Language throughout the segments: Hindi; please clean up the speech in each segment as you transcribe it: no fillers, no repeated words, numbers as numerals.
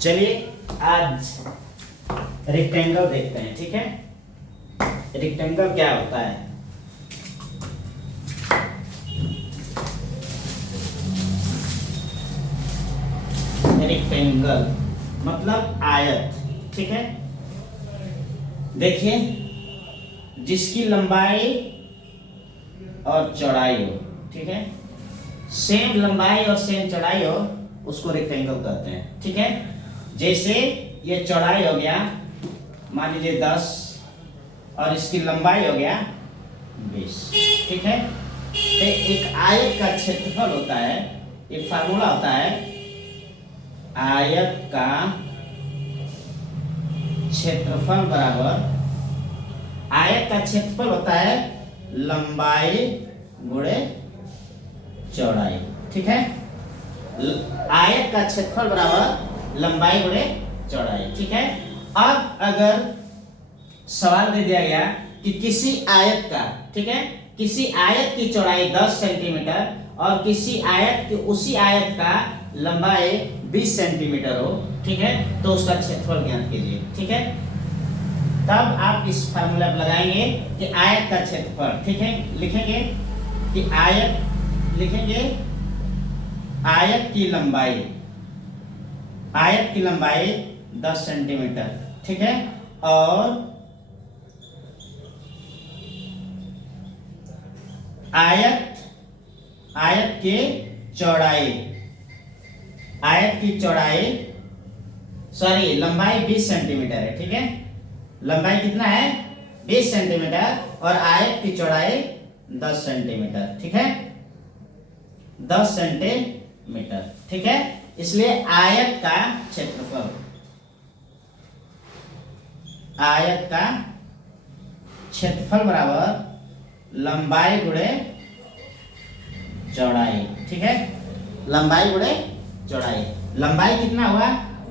चलिए आज रेक्टेंगल देखते हैं। ठीक है, रेक्टेंगल क्या होता है? रेक्टेंगल मतलब आयत। ठीक है, देखिए जिसकी लंबाई और चौड़ाई हो, ठीक है, सेम लंबाई और सेम चौड़ाई हो, उसको रेक्टेंगल कहते हैं। ठीक है, जैसे ये चौड़ाई हो गया मान लीजिए 10 और इसकी लंबाई हो गया 20। ठीक है, तो एक आयत का क्षेत्रफल होता है, एक फार्मूला होता है, आयत का क्षेत्रफल बराबर, आयत का क्षेत्रफल होता है लंबाई गुणे चौड़ाई। ठीक है, आयत का क्षेत्रफल बराबर लंबाई गुणे चौड़ाई। ठीक है, अब अगर सवाल दे दिया गया कि किसी आयत का, ठीक है, किसी आयत की चौड़ाई 10 सेंटीमीटर और किसी आयत की, उसी आयत का लंबाई 20 सेंटीमीटर हो, ठीक है, तो उसका क्षेत्रफल ज्ञात कीजिए। ठीक है, तब आप इस फार्मूला पर लगाएंगे कि आयत का क्षेत्रफल, ठीक है, लिखेंगे कि आयत, लिखेंगे आयत की लंबाई, आयत की लंबाई 10 सेंटीमीटर, ठीक है, और आयत की चौड़ाई, आयत की चौड़ाई, सॉरी लंबाई 20 सेंटीमीटर है। ठीक है, लंबाई कितना है? 20 सेंटीमीटर और आयत की चौड़ाई 10 सेंटीमीटर। ठीक है, 10 सेंटीमीटर। ठीक है, इसलिए आयत का क्षेत्रफल, आयत का क्षेत्रफल बराबर लंबाई गुणे चौड़ाई। ठीक है, लंबाई गुणे चौड़ाई, लंबाई कितना हुआ?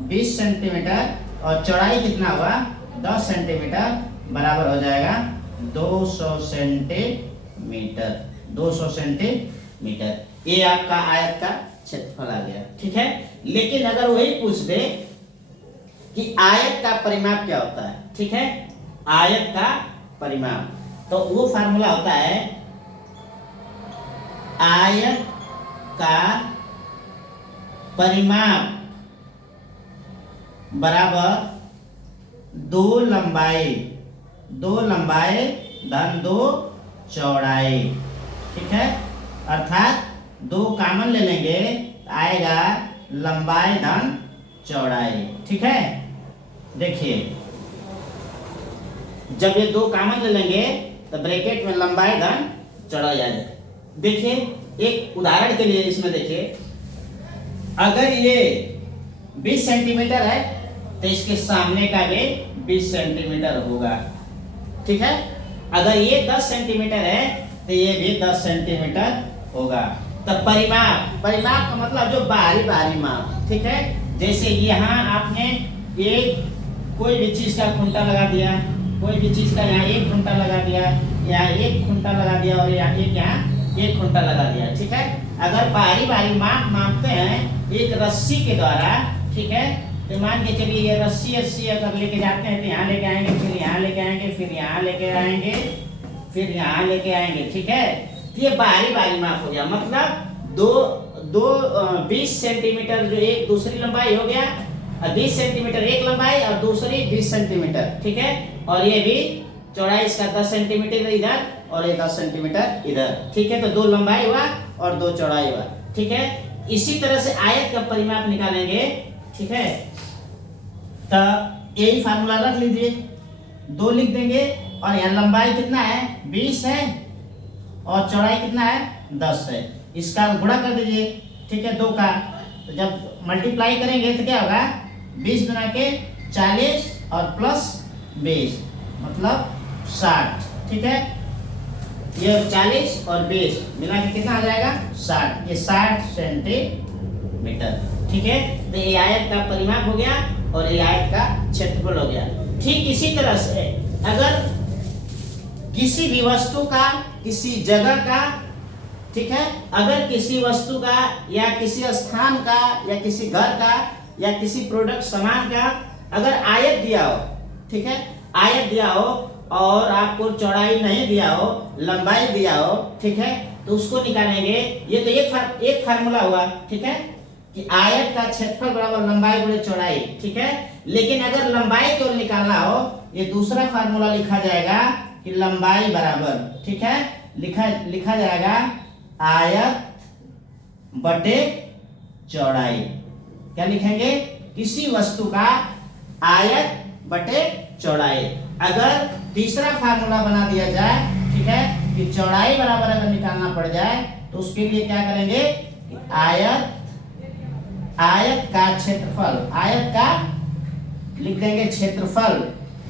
20 सेंटीमीटर और चौड़ाई कितना हुआ? 10 सेंटीमीटर, बराबर हो जाएगा 200 सेंटीमीटर, 200 सेंटीमीटर। ये आपका आयत का क्षेत्रफल आ गया। ठीक है, लेकिन अगर वही पूछ दे कि आयत का परिमाप क्या होता है, ठीक है, आयत का परिमाप, तो वो फार्मूला होता है आयत का परिमाप बराबर दो लंबाई धन 2 चौड़ाई। ठीक है, अर्थात 2 कॉमन ले लेंगे आएगा लंबाई धन चौड़ाई। ठीक है, देखिए जब ये 2 कॉमन ले लेंगे तो ब्रैकेट में लंबाई धन चौड़ाई आ जाए। देखिए एक उदाहरण के लिए इसमें देखिए, अगर ये 20 सेंटीमीटर है तो इसके सामने का भी 20 सेंटीमीटर होगा। ठीक है, अगर ये 10 सेंटीमीटर है तो ये भी 10 सेंटीमीटर होगा। तो परिमाप, परिमाप का मतलब जो बाहरी माप। ठीक है, जैसे यहाँ आपने एक कोई भी चीज का खूंटा लगा दिया, कोई भी चीज का यहाँ एक खूंटा लगा दिया, यहाँ एक खूंटा लगा दिया और यहाँ एक खूंटा लगा दिया। ठीक है, अगर बाहरी माप मापते हैं एक रस्सी के द्वारा, ठीक है, तो मान के चलिए ये रस्सी अगर लेके जाते हैं तो यहाँ लेके आएंगे, फिर यहाँ लेके आएंगे, फिर यहाँ लेके आएंगे, फिर यहाँ लेके आएंगे। ठीक है, तो ये बाहरी माप हो गया, मतलब 20 सेंटीमीटर जो एक दूसरी लंबाई हो गया, 20 सेंटीमीटर एक लंबाई और दूसरी 20 सेंटीमीटर। ठीक है, और ये भी चौड़ाई इसका 10 सेंटीमीटर इधर और ये 10 सेंटीमीटर इधर। ठीक है, तो 2 लंबाई हुआ और 2 चौड़ाई हुआ। ठीक है, इसी तरह से आयत का परिमाप निकालेंगे। ठीक है, तो यही फार्मूला रख लीजिए, 2 लिख देंगे और यहाँ लंबाई कितना है? 20 है और चौड़ाई कितना है? 10 है, इसका गुणा कर दीजिए। ठीक है, 2 का, तो जब मल्टीप्लाई करेंगे तो क्या होगा? 20 गुना के 40 और प्लस 20 मतलब 60। ठीक है, ये 40 और 20 मिला के कितना आ जाएगा? 60, ये 60 सेंटीमीटर। ठीक है, तो ये आयत का परिमाप हो गया और ये आयत का क्षेत्रफल हो गया। ठीक इसी तरह से अगर किसी भी वस्तु का, किसी जगह का, ठीक है, अगर किसी वस्तु का या किसी स्थान का या किसी घर का या किसी प्रोडक्ट सामान का अगर आयत दिया हो, ठीक है, आयत दिया हो और आपको चौड़ाई नहीं दिया हो, लंबाई दिया हो, ठीक है, तो उसको निकालेंगे। ये तो एक फार्मूला हुआ, ठीक है, कि आयत का क्षेत्रफल बराबर लंबाई गुणे चौड़ाई, ठीक है। लेकिन अगर लंबाई केवल निकालना हो, ये दूसरा फार्मूला लिखा जाएगा कि लंबाई बराबर, ठीक है, लिखा जाएगा आयत बटे चौड़ाई। क्या लिखेंगे? किसी वस्तु का आयत बटे चौड़ाई। अगर तीसरा फार्मूला बना दिया जाए, ठीक है, कि चौड़ाई बराबर अगर निकालना पड़ जाए तो उसके लिए क्या करेंगे? आयत का क्षेत्रफल, आयत का लिख देंगे क्षेत्रफल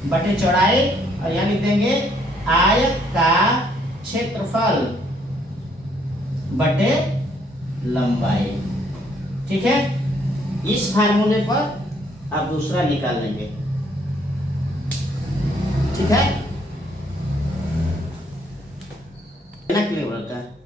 बटे चौड़ाई, और यहां लिख देंगे आयत का क्षेत्रफल बटे लंबाई, ठीक है। इस फार्मूले पर आप दूसरा निकाल लेंगे, ठीक है ना, क्लियर होता है।